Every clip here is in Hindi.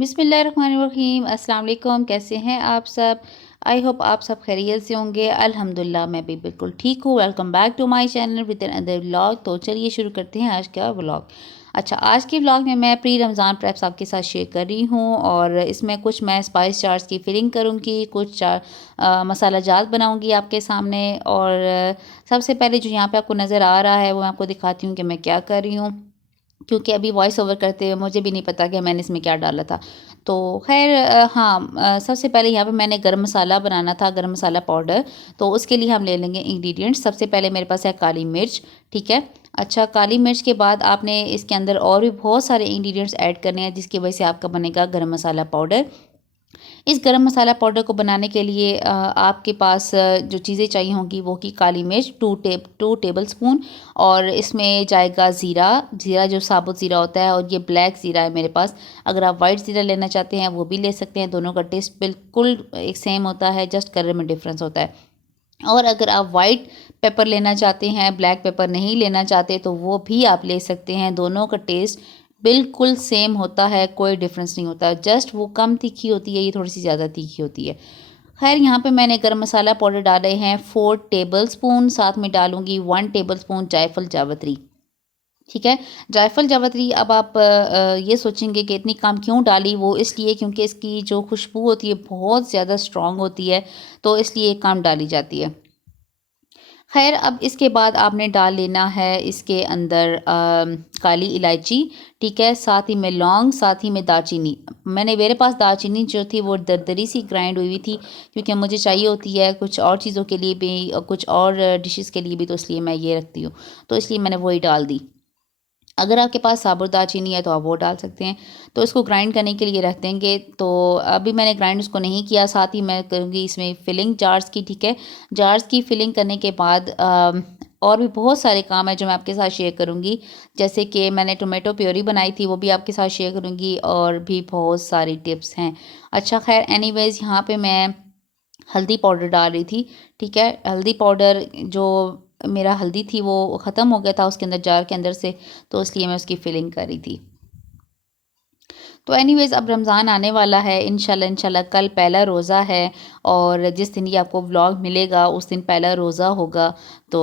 बिस्मिल्लाहिर्रहमानिर्रहीम। अस्सलाम वालेकुम। कैसे हैं आप सब? आई होप आप सब खैरियत से होंगे। अल्हम्दुलिल्लाह मैं भी बिल्कुल ठीक हूँ। Welcome back to my channel with another vlog. तो चलिए शुरू करते हैं आज का व्लॉग। अच्छा, आज के व्लॉग में मैं प्री रमज़ान प्रेप्स आपके साथ शेयर कर रही हूँ और इसमें कुछ मैं स्पाइस चार्ट्स की फिलिंग करूँगी, कुछ मसाला जात बनाऊँगी आपके सामने। और सबसे पहले जो यहाँ पे आपको नज़र आ रहा है वो मैं आपको दिखाती हूँ कि मैं क्या कर रही हूँ, क्योंकि अभी वॉइस ओवर करते हुए मुझे भी नहीं पता कि मैंने इसमें क्या डाला था। तो ख़ैर हाँ, सबसे पहले यहाँ पे मैंने गरम मसाला बनाना था, गरम मसाला पाउडर। तो उसके लिए हम ले लेंगे इंग्रेडिएंट्स। सबसे पहले मेरे पास है काली मिर्च, ठीक है। अच्छा, काली मिर्च के बाद आपने इसके अंदर और भी बहुत सारे इंग्रेडिएंट्स ऐड करने हैं, जिसकी वजह से आपका बनेगा गरम मसाला पाउडर। इस गरम मसाला पाउडर को बनाने के लिए आपके पास जो चीज़ें चाहिए होंगी वो कि काली मिर्च 2 टेबल स्पून, और इसमें जाएगा ज़ीरा, ज़ीरा जो साबुत ज़ीरा होता है, और ये ब्लैक ज़ीरा है मेरे पास। अगर आप वाइट ज़ीरा लेना चाहते हैं वो भी ले सकते हैं, दोनों का टेस्ट बिल्कुल एक सेम होता है, जस्ट कलर में डिफरेंस होता है। और अगर आप वाइट पेपर लेना चाहते हैं, ब्लैक पेपर नहीं लेना चाहते, तो वो भी आप ले सकते हैं। दोनों का टेस्ट बिल्कुल सेम होता है, कोई डिफरेंस नहीं होता, जस्ट वो कम तीखी होती है, ये थोड़ी सी ज़्यादा तीखी होती है। खैर, यहाँ पे मैंने गरम मसाला पाउडर डाले हैं 4 टेबल स्पून, साथ में डालूंगी 1 टेबल स्पून जायफल जावित्री, ठीक है। जायफल जावित्री, अब आप ये सोचेंगे कि इतनी कम क्यों डाली, वो इसलिए क्योंकि इसकी जो खुशबू होती है बहुत ज़्यादा स्ट्रॉन्ग होती है, तो इसलिए कम डाली जाती है। खैर, अब इसके बाद आपने डाल लेना है इसके अंदर काली इलायची, ठीक है, साथ ही में लौंग, साथ ही में दालचीनी। मेरे पास दालचीनी जो थी वो दरदरी सी ग्राइंड हुई हुई थी, क्योंकि मुझे चाहिए होती है कुछ और चीज़ों के लिए भी और कुछ और डिशेस के लिए भी, तो इसलिए मैं ये रखती हूँ, तो इसलिए मैंने वही डाल दी। अगर आपके पास साबुत दालचीनी है तो आप वो डाल सकते हैं। तो इसको ग्राइंड करने के लिए रख देंगे। तो अभी मैंने ग्राइंड उसको नहीं किया, साथ ही मैं करूँगी इसमें फिलिंग जार्स की, ठीक है। जार्स की फिलिंग करने के बाद और भी बहुत सारे काम हैं जो मैं आपके साथ शेयर करूँगी। जैसे कि मैंने टोमेटो प्योरी बनाई थी, वो भी आपके साथ शेयर करूँगी, और भी बहुत सारी टिप्स हैं। अच्छा, ख़ैर एनीवेज़, यहाँ पे मैं हल्दी पाउडर डाल रही थी, ठीक है। हल्दी पाउडर जो मेरा हल्दी थी वो ख़त्म हो गया था उसके अंदर, जार के अंदर से, तो इसलिए मैं उसकी फिलिंग कर रही थी। तो एनीवेज़, अब रमज़ान आने वाला है, इंशाल्लाह इंशाल्लाह कल पहला रोज़ा है, और जिस दिन ये आपको व्लॉग मिलेगा उस दिन पहला रोज़ा होगा। तो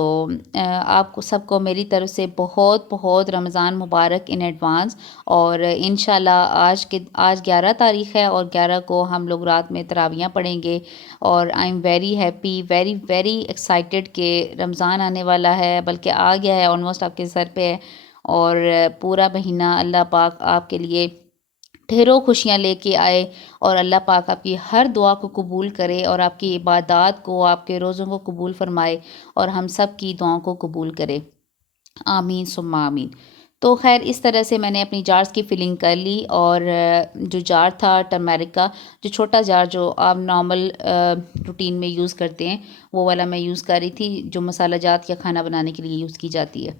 आपको सबको मेरी तरफ़ से बहुत बहुत रमज़ान मुबारक इन एडवांस। और इंशाल्लाह आज 11 तारीख़ है, और 11 को हम लोग रात में तरावियाँ पढ़ेंगे। और I am very happy, very very excited कि रमज़ान आने वाला है, बल्कि आ गया है, ऑलमोस्ट आपके सर पे है। और पूरा महीना अल्लाह पाक आपके लिए ढेरों खुशियाँ लेके आए, और अल्लाह पाक आपकी हर दुआ को कबूल करे, और आपकी इबादत को, आपके रोज़ों को कबूल फ़रमाए, और हम सब की दुआओं को कबूल करे। आमीन सुम्मा आमीन। तो ख़ैर, इस तरह से मैंने अपनी जार्स की फिलिंग कर ली। और जो जार था टर्मेरिक का, जो छोटा जार जो आप नॉर्मल रूटीन में यूज़ करते हैं, वो वाला मैं यूज़ कर रही थी, जो मसाला जात या खाना बनाने के लिए यूज़ की जाती है।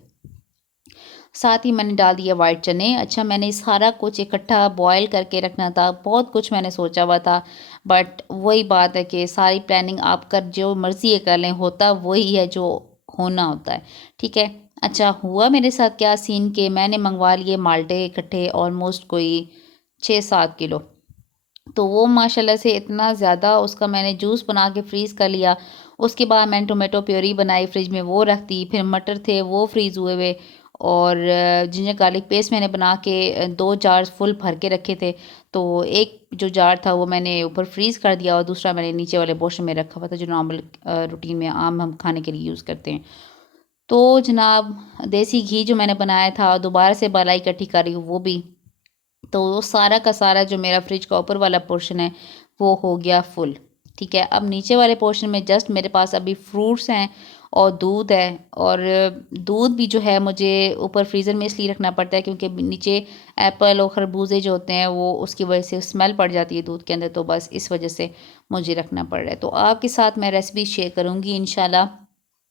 साथ ही मैंने डाल दिया वाइट चने। अच्छा, मैंने सारा कुछ इकट्ठा बॉयल करके रखना था, बहुत कुछ मैंने सोचा हुआ था, बट वही बात है कि सारी प्लानिंग आप कर जो मर्ज़ी ये कर लें, होता वही है जो होना होता है, ठीक है। अच्छा, हुआ मेरे साथ क्या सीन कि मैंने मंगवा लिए माल्टे इकट्ठे, ऑलमोस्ट कोई 6-7 किलो। तो वो माशाल्लाह से इतना ज़्यादा उसका मैंने जूस बना के फ्रीज़ कर लिया। उसके बाद मैंने टोमेटो प्यूरी बनाई, फ्रिज में वो रख दी। फिर मटर थे वो फ्रीज़ हुए हुए, और जिंजर गार्लिक पेस्ट मैंने बना के 2 जार फुल भर के रखे थे। तो एक जो जार था वो मैंने ऊपर फ्रीज़ कर दिया, और दूसरा मैंने नीचे वाले पोर्शन में रखा हुआ था, जो नॉर्मल रूटीन में आम हम खाने के लिए यूज़ करते हैं। तो जनाब, देसी घी जो मैंने बनाया था, दोबारा से मलाई इकट्ठी कर रही हूँ वो भी। तो वो सारा का सारा जो मेरा फ्रिज का ऊपर वाला पोर्शन है वो हो गया फुल, ठीक है। अब नीचे वाले पोर्शन में जस्ट मेरे पास अभी फ्रूट्स हैं और दूध है। और दूध भी जो है मुझे ऊपर फ्रीज़र में इसलिए रखना पड़ता है क्योंकि नीचे एप्पल और खरबूजे जो होते हैं वो उसकी वजह से स्मेल पड़ जाती है दूध के अंदर, तो बस इस वजह से मुझे रखना पड़ रहा है। तो आपके साथ मैं रेसिपी शेयर करूँगी इंशाल्लाह।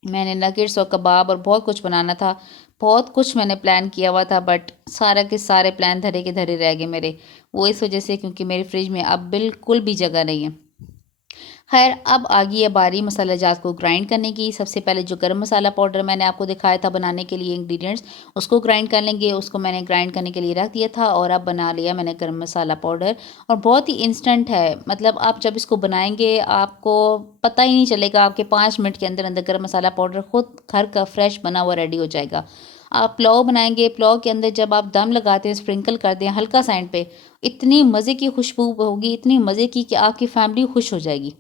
मैंने नगेट्स और कबाब और बहुत कुछ बनाना था, बहुत कुछ मैंने प्लान किया हुआ था, बट सारा के सारे प्लान धरे के धरे रह गए मेरे। वो इस वजह से क्योंकि मेरे फ्रिज में अब बिल्कुल भी जगह नहीं है। खैर अब आ गई है बारी मसाला जात को ग्राइंड करने की। सबसे पहले जो गरम मसाला पाउडर मैंने आपको दिखाया था बनाने के लिए इंग्रेडिएंट्स, उसको ग्राइंड कर लेंगे। उसको मैंने ग्राइंड करने के लिए रख दिया था और अब बना लिया मैंने गरम मसाला पाउडर। और बहुत ही इंस्टेंट है, मतलब आप जब इसको बनाएंगे आपको पता ही नहीं चलेगा, आपके 5 मिनट के अंदर अंदर गरम मसाला पाउडर खुद घर का फ्रेश बना हुआ रेडी हो जाएगा। आप पुलाव बनाएंगे, पुलाव के अंदर जब आप दम लगाते हैं, स्प्रिंकल कर दें हल्का साइड पे, इतनी मज़े की खुशबू होगी, इतनी मज़े की कि आपकी फैमिली खुश हो जाएगी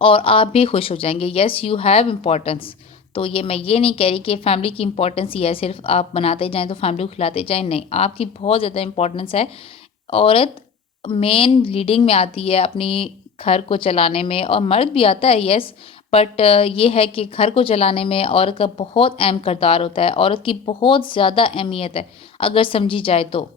और आप भी खुश हो जाएंगे। Yes, you have importance. तो ये मैं ये नहीं कह रही कि फैमिली की इम्पोर्टेंस ही है सिर्फ आप बनाते जाएं तो फैमिली को खिलाते जाएं, नहीं, आपकी बहुत ज़्यादा इम्पोर्टेंस है। औरत मेन लीडिंग में आती है अपनी घर को चलाने में, और मर्द भी आता है, यस, बट ये है कि घर को चलाने में औरत का बहुत अहम किरदार होता है, औरत की बहुत ज़्यादा अहमियत है अगर समझी जाए तो।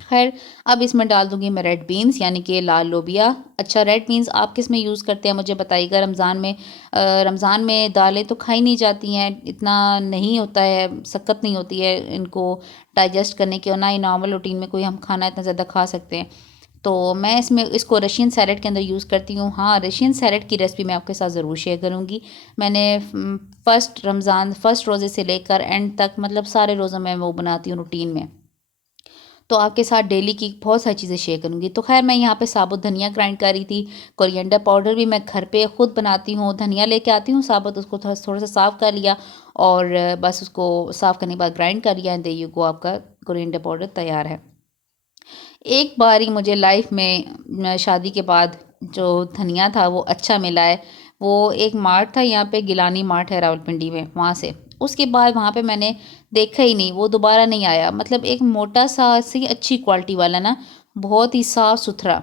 खैर अब इसमें डाल दूँगी मैं रेड बीन्स यानी कि लाल लोबिया। अच्छा, रेड बीन्स आप किस में यूज़ करते हैं मुझे बताइएगा। रमज़ान में दालें तो खाई नहीं जाती हैं, इतना नहीं होता है, सख्त नहीं होती है इनको डाइजेस्ट करने की, और ना ही नॉर्मल रूटीन में कोई हम खाना इतना ज़्यादा खा सकते हैं। तो मैं इसमें इसको रशियन सैलेड के अंदर यूज़ करती हूँ। हाँ, रशियन सैलेड की रेसिपी मैं आपके साथ ज़रूर शेयर करूँगी। मैंने फर्स्ट रोज़े से लेकर एंड तक, मतलब सारे रोज़ों में वो बनाती हूँ रूटीन में। तो आपके साथ डेली की बहुत सारी चीज़ें शेयर करूँगी। तो ख़ैर मैं यहाँ पे साबुत धनिया ग्राइंड कर रही थी, कोरिएंडर पाउडर भी मैं घर पे खुद बनाती हूँ। धनिया लेके आती हूँ साबुत, उसको थोड़ा-सा साफ़ कर लिया और बस उसको साफ़ करने के बाद ग्राइंड कर लिया एंड देयर यू गो, आपका कोरिएंडर पाउडर तैयार है। एक बार ही मुझे लाइफ में शादी के बाद जो धनिया था वो अच्छा मिला है। वो एक मार्ट था यहाँ पे, गिलानी मार्ट है रावलपिंडी में, वहाँ से। उसके बाद वहाँ पे मैंने देखा ही नहीं, वो दोबारा नहीं आया। मतलब एक मोटा-सा सी अच्छी क्वालिटी वाला ना, बहुत ही साफ़-सुथरा।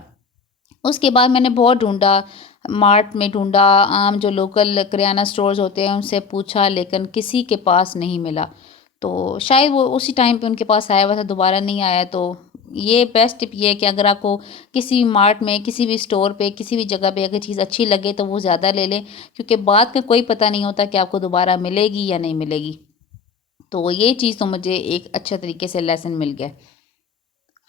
उसके बाद मैंने बहुत ढूँढा, मार्ट में ढूँढा, आम जो लोकल किराना स्टोर्स होते हैं उनसे पूछा, लेकिन किसी के पास नहीं मिला। तो शायद वो उसी टाइम पे उनके पास आया हुआ था, दोबारा नहीं आया। तो ये बेस्ट टिप ये है कि अगर आपको किसी मार्ट में, किसी भी स्टोर पे, किसी भी जगह पे अगर चीज़ अच्छी लगे तो वो ज़्यादा ले लें, क्योंकि बाद का कोई पता नहीं होता कि आपको दोबारा मिलेगी या नहीं मिलेगी। तो ये चीज़ तो मुझे एक अच्छा तरीके से लेसन मिल गया।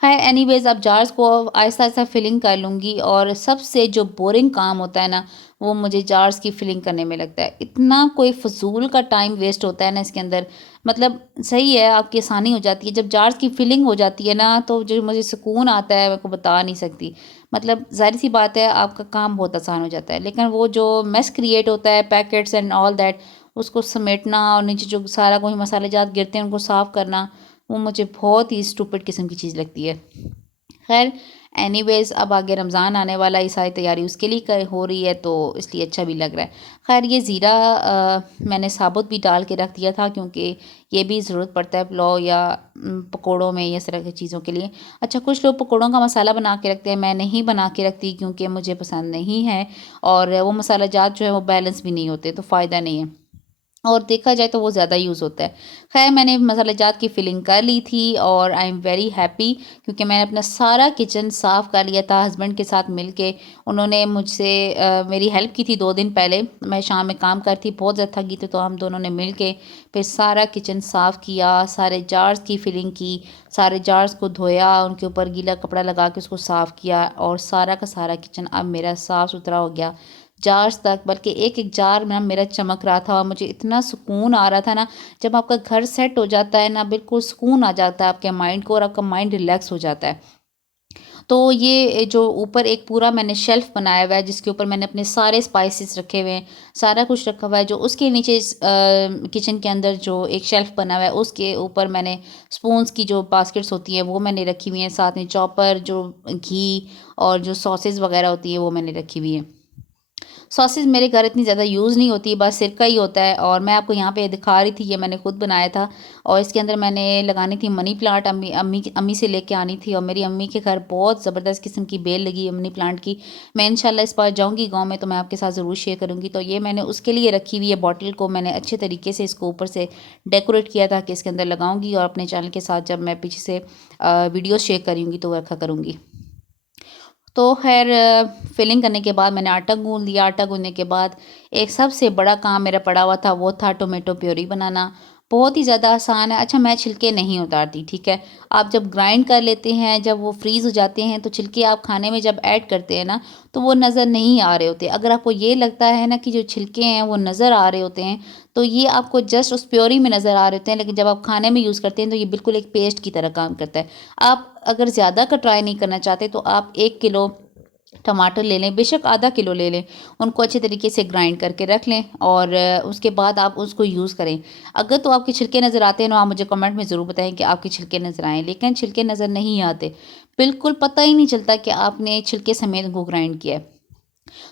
है एनीवेज़, अब जार्स को आहिस्ता-आहिस्ता फिलिंग कर लूँगी, और सबसे जो बोरिंग काम होता है ना, वो मुझे जार्स की फिलिंग करने में लगता है। इतना कोई फ़िज़ूल का टाइम वेस्ट होता है ना इसके अंदर, मतलब सही है आपकी आसानी हो जाती है। जब जार्स की फिलिंग हो जाती है ना, तो जो मुझे सुकून आता है मैं आपको बता नहीं सकती। मतलब ज़ाहिर-सी बात है आपका काम बहुत आसान हो जाता है, लेकिन वो जो मेस क्रिएट होता है, पैकेट्स एंड ऑल दैट, उसको समेटना और नीचे जो सारा कोई मसाले जात गिरते हैं उनको साफ़ करना, वो मुझे बहुत ही स्टूपिड किस्म की चीज़ लगती है। ख़ैर एनीवेज़, अब आगे रमज़ान आने वाला है, ये सारी तैयारी उसके लिए हो रही है, तो इसलिए अच्छा भी लग रहा है। ख़ैर ये ज़ीरा मैंने साबुत भी डाल के रख दिया था, क्योंकि ये भी ज़रूरत पड़ता है पुलाव या पकौड़ों में, इस तरह की चीज़ों के लिए। अच्छा, कुछ लोग पकौड़ों का मसाला बना के रखते हैं, मैं नहीं बना के रखती क्योंकि मुझे पसंद नहीं है, और वो मसाला जात जो है वो बैलेंस भी नहीं होते, तो फ़ायदा नहीं है। और देखा जाए तो वो ज़्यादा यूज़ होता है। ख़ैर मैंने मसाले जात की फिलिंग कर ली थी और आई एम वेरी हैप्पी, क्योंकि मैंने अपना सारा किचन साफ़ कर लिया था हस्बैंड के साथ मिल के। उन्होंने मुझसे मेरी हेल्प की थी 2 दिन पहले। मैं शाम में काम कर थी, बहुत ज़्यादा थकी थी, तो हम दोनों ने मिल के फिर सारा किचन साफ़ किया, सारे जार्स की फिलिंग की, सारे जार्स को धोया, उनके ऊपर गीला कपड़ा लगा के उसको साफ़ किया, और सारा का सारा किचन अब मेरा साफ़-सुथरा हो गया। जार्स तक, बल्कि एक-एक जार में मेरा चमक रहा था, और मुझे इतना सुकून आ रहा था ना, जब आपका घर सेट हो जाता है ना, बिल्कुल सुकून आ जाता है आपके माइंड को, और आपका माइंड रिलैक्स हो जाता है। तो ये जो ऊपर एक पूरा मैंने शेल्फ़ बनाया हुआ है, जिसके ऊपर मैंने अपने सारे स्पाइसेस रखे हुए हैं, सारा कुछ रखा हुआ है। जो उसके नीचे किचन के अंदर जो एक शेल्फ़ बना हुआ है, उसके ऊपर मैंने स्पून्स की जो बास्केट्स होती हैं, वो मैंने रखी हुई हैं। साथ में चॉपर, जो घी और जो सॉसेज़ वग़ैरह होती हैं, वो मैंने रखी हुई हैं। सॉसेज़ मेरे घर इतनी ज़्यादा यूज़ नहीं होती, बस सिरका ही होता है, और मैं आपको यहाँ पे दिखा रही थी, ये मैंने खुद बनाया था। और इसके अंदर मैंने लगानी थी मनी प्लांट, अम्मी से लेके आनी थी, और मेरी अम्मी के घर बहुत ज़बरदस्त किस्म की बेल लगी है मनी प्लांट की। मैं इंशाल्लाह इस बार जाऊँगी गाँव में तो मैं आपके साथ ज़रूर शेयर करूँगी। तो ये मैंने उसके लिए रखी हुई है बॉटल को, मैंने अच्छे तरीके से इसको ऊपर से डेकोरेट किया था कि इसके अंदर लगाऊँगी, और अपने चैनल के साथ जब मैं पीछे से वीडियो शेयर करूँगी तो वो रखा करूँगी। तो ख़ैर फिलिंग करने के बाद मैंने आटा गूँध लिया। आटा गूँधने के बाद एक सबसे बड़ा काम मेरा पड़ा हुआ था, वो था टोमेटो प्यूरी बनाना। बहुत ही ज़्यादा आसान है। अच्छा, मैं छिलके नहीं उतारती, ठीक है। आप जब ग्राइंड कर लेते हैं, जब वो फ्रीज़ हो जाते हैं, तो छिलके आप खाने में जब ऐड करते हैं ना, तो वो नज़र नहीं आ रहे होते। अगर आपको ये लगता है ना कि जो छिलके हैं वो नज़र आ रहे होते हैं, तो ये आपको जस्ट उस प्योरी में नज़र आ रहे होते हैं, लेकिन जब आप खाने में यूज़ करते हैं तो ये बिल्कुल एक पेस्ट की तरह काम करता है। आप अगर ज़्यादा का ट्राई नहीं करना चाहते तो आप 1 किलो टमाटर ले लें, बेशक आधा किलो ले लें, उनको अच्छे तरीके से ग्राइंड करके रख लें और उसके बाद आप उसको यूज़ करें। अगर तो आपके छिलके नज़र आते हैं ना, आप मुझे कमेंट में ज़रूर बताएँ कि आपके छिलके नज़र आएँ, लेकिन छिलके नज़र नहीं आते, बिल्कुल पता ही नहीं चलता कि आपने छिलके समेत उनको ग्राइंड किया है।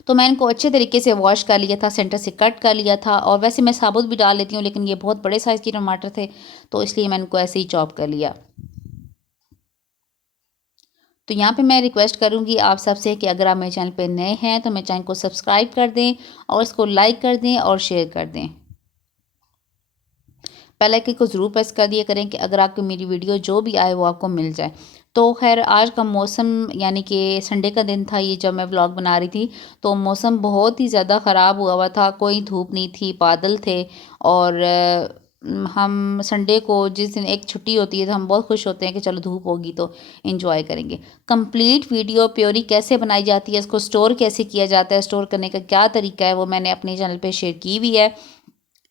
तो मैं इनको अच्छे तरीके से वॉश कर लिया था, सेंटर से कट कर लिया था और वैसे मैं साबुत भी डाल लेती हूँ, लेकिन ये बहुत बड़े साइज़ के टमाटर थे, तो इसलिए मैंने इनको ऐसे ही चॉप कर लिया। तो यहाँ पे मैं रिक्वेस्ट करूँगी आप सबसे कि अगर आप मेरे चैनल पे नए हैं तो मेरे चैनल को सब्सक्राइब कर दें और इसको लाइक कर दें और शेयर कर दें। बेल आइकन को ज़रूर प्रेस कर दिया करें कि अगर आपको मेरी वीडियो जो भी आए वो आपको मिल जाए। तो ख़ैर आज का मौसम यानी कि संडे का दिन था ये जब मैं व्लॉग बना रही थी, तो मौसम बहुत ही ज़्यादा ख़राब हुआ था, कोई धूप नहीं थी, बादल थे और हम संडे को जिस दिन एक छुट्टी होती है तो हम बहुत खुश होते हैं कि चलो धूप होगी तो एंजॉय करेंगे। कंप्लीट वीडियो प्योरी कैसे बनाई जाती है, इसको स्टोर कैसे किया जाता है, स्टोर करने का क्या तरीका है, वो मैंने अपने चैनल पे शेयर की हुई है।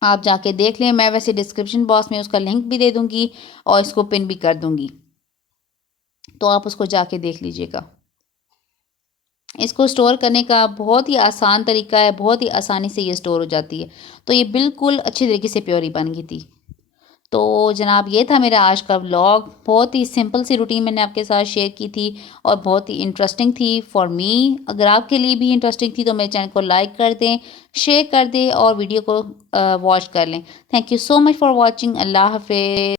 आप जाके देख लें, मैं वैसे डिस्क्रिप्शन बॉक्स में उसका लिंक भी दे दूँगी और इसको पिन भी कर दूँगी, तो आप उसको जाके देख लीजिएगा। इसको स्टोर करने का बहुत ही आसान तरीका है, बहुत ही आसानी से ये स्टोर हो जाती है। तो ये बिल्कुल अच्छे तरीके से प्योरी बन गई थी। तो जनाब ये था मेरा आज का व्लॉग, बहुत ही सिंपल सी रूटीन मैंने आपके साथ शेयर की थी और बहुत ही इंटरेस्टिंग थी फॉर मी। अगर आपके लिए भी इंटरेस्टिंग थी तो मेरे चैनल को लाइक कर दें, शेयर कर दें और वीडियो को वॉच कर लें। Thank you so much for watching. अल्लाह हाफ़िज़।